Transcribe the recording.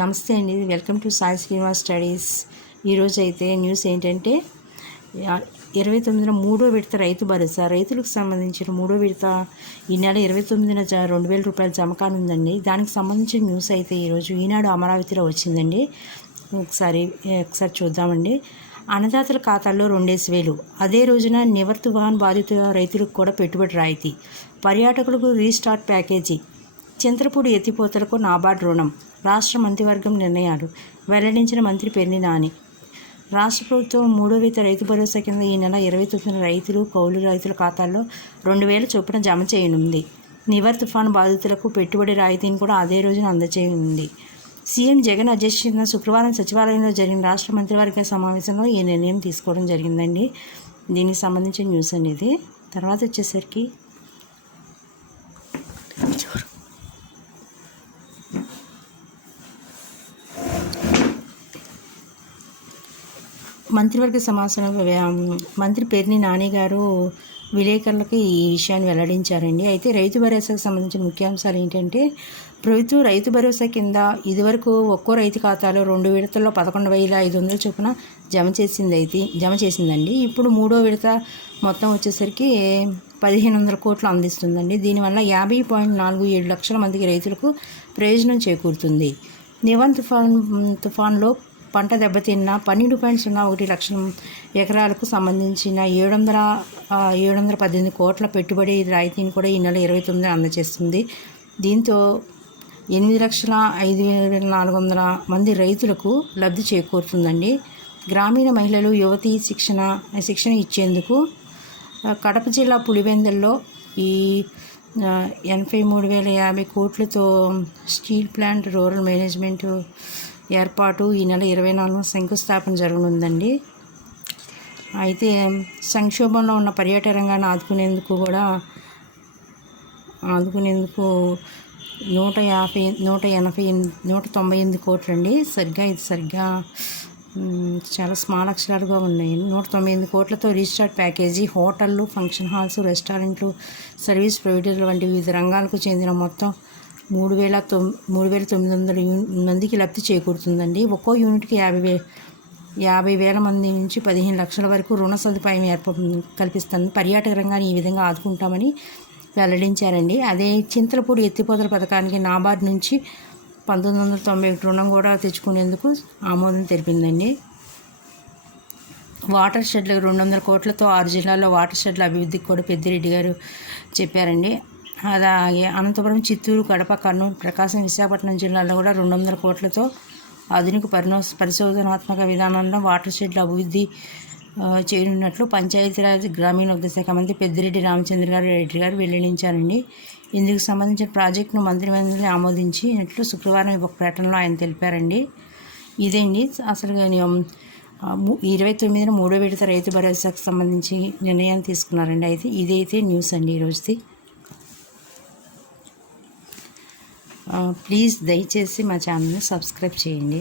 నమస్తే అండి welcome to Sai Srinivas studies. ఈరోజు అయితే న్యూస్ ఏంటంటే ఇరవై తొమ్మిదిన మూడో విడత రైతు భరోసా. రైతులకు సంబంధించిన మూడో విడత ఈ నెల ఇరవై తొమ్మిదిన రెండు వేల రూపాయలు జమ కానుందండి. దానికి సంబంధించిన న్యూస్ అయితే ఈరోజు ఈనాడు అమరావతిలో వచ్చిందండి. ఒకసారి ఒకసారి చూద్దామండి. అన్నదాతల ఖాతాల్లో రెండేసి వేలు. అదే రోజున నివర్తు వాహన్ బాధిత రైతులకు కూడా పెట్టుబడి రాయితీ. పర్యాటకులకు రీస్టార్ట్ ప్యాకేజీ. చంద్రపూడి ఎత్తిపోతలకు నాబార్డు రుణం. రాష్ట్ర మంత్రివర్గం నిర్ణయాలు. వెల్లడించిన మంత్రి పెర్ని నాని. రాష్ట్ర ప్రభుత్వం మూడో విడత రైతు భరోసా కింద ఈ నెల ఇరవై తొమ్మిదిన రైతులు కౌలు రైతుల ఖాతాల్లో రెండు వేల చొప్పున జమ చేయనుంది. నివర్ తుఫాను బాధితులకు పెట్టుబడి రాయితీని కూడా అదే రోజున అందజేయనుంది సీఎం జగన్ అధ్యక్షతన శుక్రవారం సచివాలయంలో జరిగిన రాష్ట్ర మంత్రివర్గ సమావేశంలో ఈ నిర్ణయం తీసుకోవడం జరిగిందండి. దీనికి సంబంధించిన న్యూస్ అనేది. తర్వాత వచ్చేసరికి మంత్రివర్గ సమావేశంలో మంత్రి పేర్ని నాని గారు విలేకరులకు ఈ విషయాన్ని వెల్లడించారండి. అయితే రైతు భరోసాకు సంబంధించిన ముఖ్యాంశాలు ఏంటంటే ప్రభుత్వం రైతు భరోసా కింద ఇదివరకు ఒక్కో రైతు ఖాతాలో రెండు విడతల్లో పదకొండు వేల ఐదు వందల చొప్పున జమ చేసింది అయితే జమ చేసిందండి. ఇప్పుడు మూడో విడత మొత్తం వచ్చేసరికి పదిహేను వందల కోట్లు అందిస్తుందండి. దీనివల్ల యాభై పాయింట్ నాలుగు ఏడు లక్షల మందికి రైతులకు ప్రయోజనం చేకూరుతుంది. నివన్ తుఫాన్ తుఫాన్లో పంట దెబ్బతిన్న పన్నెండు పాయింట్ సున్నా ఒకటి లక్షల ఎకరాలకు సంబంధించిన ఏడు వందల ఏడు వందల పద్దెనిమిది కోట్ల పెట్టుబడి రాయితీని కూడా ఈ నెల ఇరవై తొమ్మిది అందజేస్తుంది. దీంతో ఎనిమిది లక్షల ఐదు వేల నాలుగు వందల మంది రైతులకు లబ్ధి చేకూరుతుందండి. గ్రామీణ మహిళలు యువతి శిక్షణ శిక్షణ ఇచ్చేందుకు కడప జిల్లా పులివెందుల్లో ఈ ఎనభై మూడు వేల యాభై కోట్లతో స్టీల్ ప్లాంట్ రూరల్ మేనేజ్మెంట్ ఏర్పాటు ఈ నెల ఇరవై నాలుగు శంకుస్థాపన జరగనుందండి. అయితే సంక్షోభంలో ఉన్న పర్యాటక రంగాన్ని ఆదుకునేందుకు కూడా ఆదుకునేందుకు నూట యాభై నూట ఎనభై నూట తొంభై ఎనిమిది కోట్లు అండి సరిగ్గా ఇది సరిగ్గా చాలా స్మాల్ అక్షరాలుగా ఉన్నాయి. నూట తొంభై ఎనిమిది కోట్లతో రీస్టార్ట్ ప్యాకేజీ హోటళ్ళు ఫంక్షన్ హాల్స్ రెస్టారెంట్లు సర్వీస్ ప్రొవైడర్లు వంటి వివిధ రంగాలకు చెందిన మొత్తం మూడు వేల తొమ్ మూడు వేల తొమ్మిది వందల యూని- మందికి లబ్ధి చేకూరుతుందండి. ఒక్కో యూనిట్కి యాభై వే యాభై వేల మంది నుంచి పదిహేను లక్షల వరకు రుణ సదుపాయం ఏర్ప కల్పిస్తుంది పర్యాటక రంగాన్ని ఈ విధంగా ఆదుకుంటామని వెల్లడించారండి. అదే చింతలపూడి ఎత్తిపోతల పథకానికి నాబార్డ్ నుంచి పంతొమ్మిది వందల తొంభై ఒకటి రుణం కూడా తెచ్చుకునేందుకు ఆమోదం తెలిపిందండి. వాటర్ షెడ్లు రెండు వందల కోట్లతో ఆరు జిల్లాల్లో వాటర్ షెడ్ల అభివృద్ధికి కూడా పెద్దిరెడ్డి గారు చెప్పారండి. అలాగే అనంతపురం చిత్తూరు కడప కర్నూలు ప్రకాశం విశాఖపట్నం జిల్లాల్లో కూడా రెండు వందల కోట్లతో ఆధునిక పరిణో పరిశోధనాత్మక విధానంలో వాటర్ షెడ్ల అభివృద్ధి చేయనున్నట్లు పంచాయతీరాజ్ గ్రామీణాభివృద్ధి శాఖ మంత్రి పెద్దిరెడ్డి రామచంద్ర గారు రెడ్డి గారు వెల్లడించారండి. ఇందుకు సంబంధించిన ప్రాజెక్టును మంత్రి మండలి ఆమోదించినట్లు శుక్రవారం ఒక ప్రకటనలో ఆయన తెలిపారండి. ఇదేండి? అసలు ఇరవై తొమ్మిదిన మూడో విడత రైతు భరోసాకు సంబంధించి నిర్ణయం తీసుకున్నారండి. అయితే ఇదైతే న్యూస్ అండి ఈరోజుది ప్లీజ్ దయచేసి మా ఛానల్ని సబ్స్క్రైబ్ చేయండి.